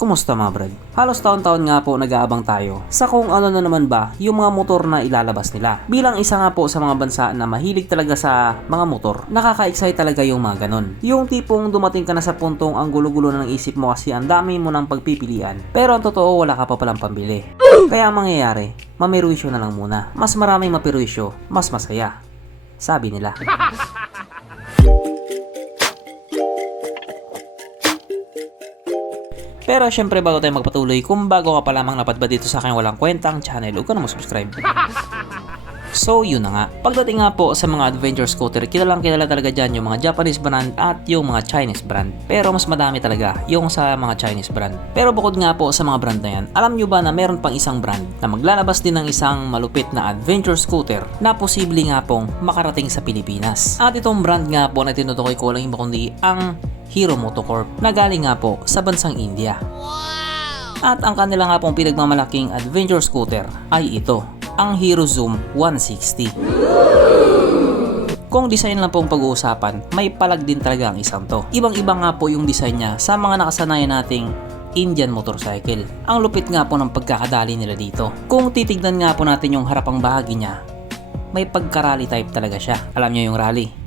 Kumusta mga brad? Halos taon-taon nga po nag-aabang tayo sa kung ano na naman ba yung mga motor na ilalabas nila. Bilang isa nga po sa mga bansa na mahilig talaga sa mga motor, nakaka-excite talaga yung mga ganon. Yung tipong dumating ka na sa puntong ang gulo-gulo na ng isip mo kasi ang dami mo ng pagpipilian. Pero ang totoo wala ka pa palang pambili. Kaya ang mangyayari, mamiruisyo na lang muna. Mas maraming mapiruisyo, mas masaya. Sabi nila. Pero syempre bago tayo magpatuloy, kung bago ka pa lamang napadpad dito sa aking walang kwentang channel, huwag ka na mag-subscribe. So yun na nga, pagdating nga po sa mga adventure scooter, kilala talaga dyan yung mga Japanese brand at yung mga Chinese brand. Pero mas madami talaga yung sa mga Chinese brand. Pero bukod nga po sa mga brand na yan, alam nyo ba na meron pang isang brand na maglalabas din ng isang malupit na adventure scooter na posible nga pong makarating sa Pilipinas. At itong brand nga po na tinutukoy ko walang iba kundi ang Hero Motocorp na galing nga po sa bansang India. At ang kanila nga pong pinagmamalaking adventure scooter ay ito, ang Hero Zoom 160. Kung design lang pong pag-uusapan, may palag din talaga ang isang to. Ibang-iba nga po yung design niya sa mga nakasanayan nating Indian motorcycle. Ang lupit nga po ng pagkakadali nila dito. Kung titignan nga po natin yung harapang bahagi niya, may pagka-rally type talaga siya. Alam niyo yung rally?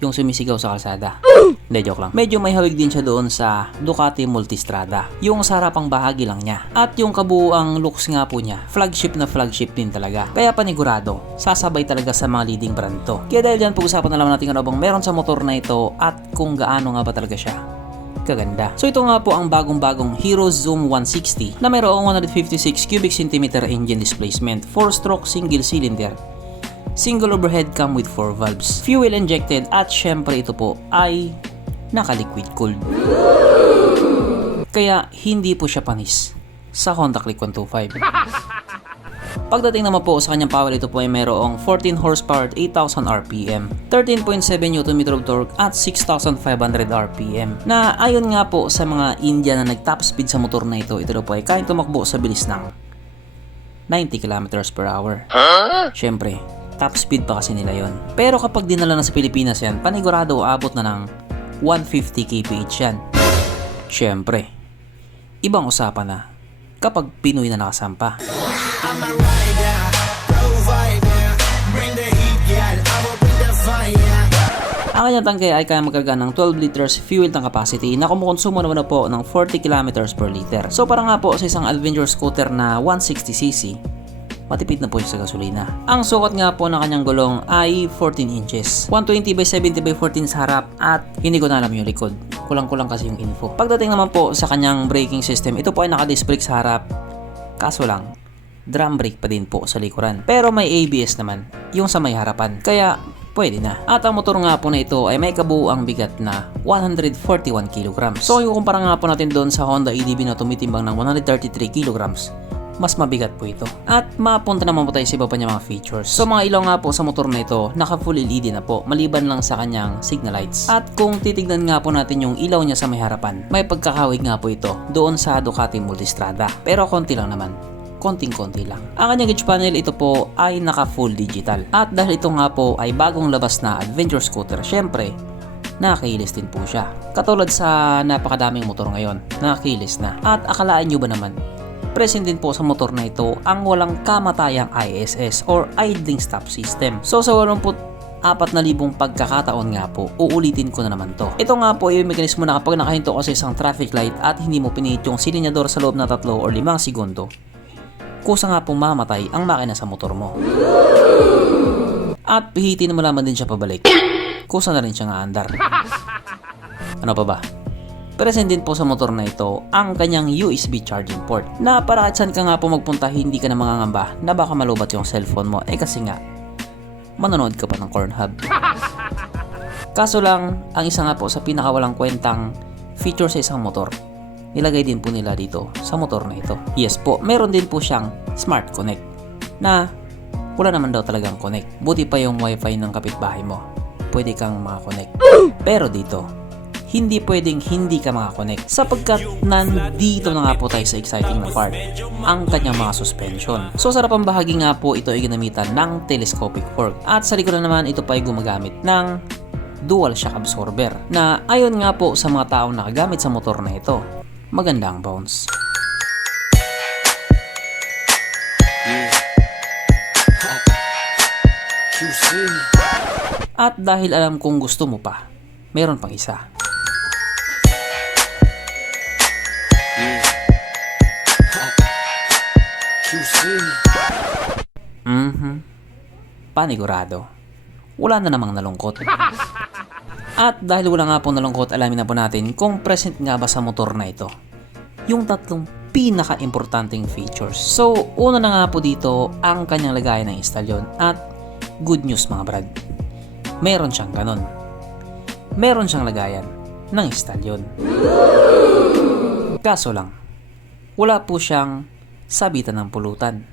Yung sumisigaw sa kalsada. Hindi, joke lang. Medyo may hawig din siya doon sa Ducati Multistrada. Yung sa harapang bahagi lang niya. At yung kabuuang looks nga po niya, flagship na flagship din talaga. Kaya panigurado, sasabay talaga sa mga leading brand to. Kaya dahil dyan, pag-usapan na naman natin ano bang meron sa motor na ito at kung gaano nga ba talaga siya kaganda. So ito nga po ang bagong-bagong Hero Zoom 160 na mayroong 156 cubic centimeter engine displacement, 4-stroke single cylinder, single overhead cam with 4 valves, fuel injected at syempre ito po ay naka-liquid cooled. Kaya hindi po siya panis sa Honda Click 125. Pagdating naman po sa kanyang power, ito po ay mayroong 14 horsepower at 8,000 RPM, 13.7 Nm of torque at 6,500 RPM. Na ayon nga po sa mga India na nag-top speed sa motor na ito po ay kayang tumakbo sa bilis ng 90 km/h. Syempre, top speed pa kasi nila yon. Pero kapag dinala na sa Pilipinas yan, panigurado aabot na ng 150 kph yan. Syempre, ibang usapan na kapag Pinoy na nakasampa. Ang kanyang tangke ay kaya magkarga ng 12 liters fuel tank capacity na kumukonsumo naman po ng 40 kilometers per liter. So para nga po sa isang adventure scooter na 160cc, matipid na po siya sa gasolina. Ang sukat nga po ng kanyang gulong ay 14 inches. 120 by 70 by 14 sa harap at hindi ko na alam yung likod. Kulang-kulang kasi yung info. Pagdating naman po sa kanyang braking system, ito po ay naka-disc brake sa harap. Kaso lang, drum brake pa din po sa likuran. Pero may ABS naman, yung sa may harapan. Kaya pwede na. At ang motor nga po na ito ay may kabuuang bigat na 141 kg. So yung kumpara nga po natin doon sa Honda EDV na tumitimbang ng 133 kg, mas mabigat po ito. At mapunta naman po tayo sa iba pa niya mga features. So mga ilaw nga po sa motor na ito, naka full LED na po, maliban lang sa kanyang signal lights. At kung titignan nga po natin yung ilaw niya sa may harapan, may pagkakawig nga po ito doon sa Ducati Multistrada. Pero konti lang naman. Konting-konti lang. Ang kanyang gauge panel, ito po ay naka full digital. At dahil ito nga po ay bagong labas na adventure scooter, syempre, nakakilis din po siya. Katulad sa napakadaming motor ngayon, nakakilis na. At akalaan nyo ba naman, present din po sa motor na ito ang walang kamatayang ISS or idling stop system. So sa 84,000 pagkakataon nga po, uulitin ko na naman to. Ito nga po yung mekanismo na kapag nakahinto ka sa isang traffic light at hindi mo pinihit yung silinyador sa loob na 3 or 5 segundo, kusa nga pong mamatay ang makina sa motor mo. At pihitin mo naman din siya pabalik, kusa na rin siya nga andar. Ano pa ba? Present din po sa motor na ito ang kanyang USB charging port na para kahit saan ka nga po magpunta hindi ka na mangangamba na baka malubat yung cellphone mo kasi nga manonood ka pa ng Pornhub. Kaso lang, ang isa nga po sa pinakawalang kwentang feature sa isang motor, nilagay din po nila dito sa motor na ito. Yes po, meron din po siyang Smart Connect na wala naman daw talagang connect. Buti pa yung wifi ng kapitbahay mo, pwede kang makakonect. Pero dito, hindi pwedeng hindi ka makakonect sapagkat nandito na nga po tayo sa exciting na part, ang kanyang mga suspension. So sa harapang bahagi nga po ito ay ginamitan ng telescopic fork at sa likod naman ito pa ay gumagamit ng dual shock absorber na ayon nga po sa mga taong nakagamit sa motor na ito, maganda ang bounce. At dahil alam kong gusto mo pa, meron pang isa. Panigurado. Wala na namang nalungkot. At dahil wala nga po nalungkot, alamin na po natin kung present nga ba sa motor na ito yung tatlong pinaka-importanting features. So, una na nga po dito ang kanyang lagayan ng istalyon. At good news mga brad, meron siyang ganon. Meron siyang lagayan ng istalyon. Kaso lang, wala po siyang sabitan ng pulutan.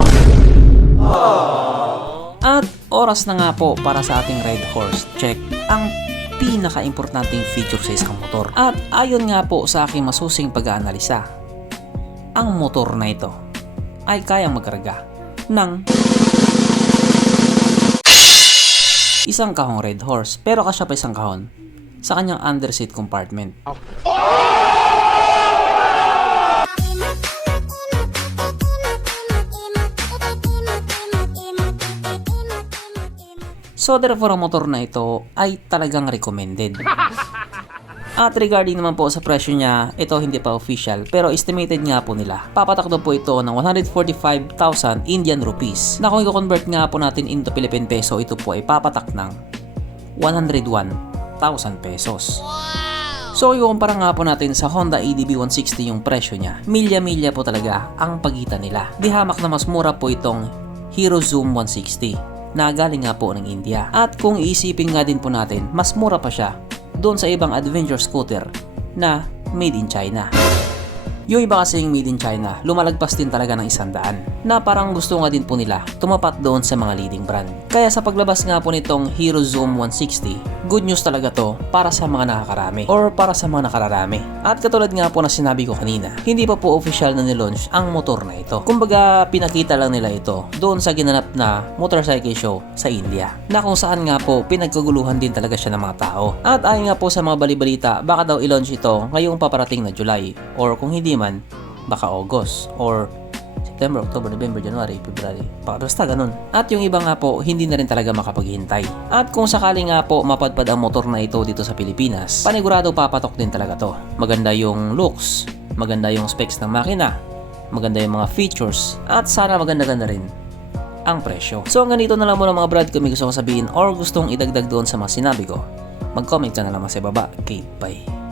At oras na nga po para sa ating Red Horse check ang pinaka-importanting feature sa isang motor. At ayon nga po sa aking masusing pag-aanalisa, ang motor na ito ay kayang magkarga ng isang kahong Red Horse, pero kasya pa isang kahon sa kanyang underseat compartment. So therefore ang motor na ito ay talagang recommended. At regarding naman po sa presyo niya, ito hindi pa official pero estimated nga po nila. Papatakdo po ito ng 145,000 Indian rupees. Na kung i-convert nga po natin into Philippine peso, ito po ay papatak ng 101,000 pesos. So ikukumpara nga po natin sa Honda EDB 160 yung presyo niya. Milya-milya po talaga ang pagitan nila. Di hamak na mas mura po itong Hero Zoom 160 na galing nga po ng India. At kung iisipin nga din po natin, mas mura pa siya doon sa ibang adventure scooter na made in China. Yung iba kasing made in China, lumalagpas din talaga ng 100 na parang gusto nga din po nila tumapat doon sa mga leading brand. Kaya sa paglabas nga po nitong Hero Zoom 160, good news talaga to para sa mga nakakarami or para sa mga nakararami. At katulad nga po na sinabi ko kanina, hindi pa po official na nilaunch ang motor na ito. Kumbaga pinakita lang nila ito doon sa ginanap na motorcycle show sa India, na kung saan nga po pinagkaguluhan din talaga siya ng mga tao. At ayon nga po sa mga balibalita, baka daw i-launch ito ngayong paparating na July, or kung hindi man, baka August or September, October, November, January, February, basta ganun. At yung iba nga po, hindi na rin talaga makapaghintay. At kung sakali nga po mapadpad ang motor na ito dito sa Pilipinas, panigurado papatok din talaga to. Maganda yung looks, maganda yung specs ng makina, maganda yung mga features, at sana maganda-ganda rin ang presyo. So hanggang dito na lang muna mga brad, kung may gusto kong sabihin or gustong idagdag doon sa mga sinabi ko, mag-comment ka na lang sa baba. Okay, bye.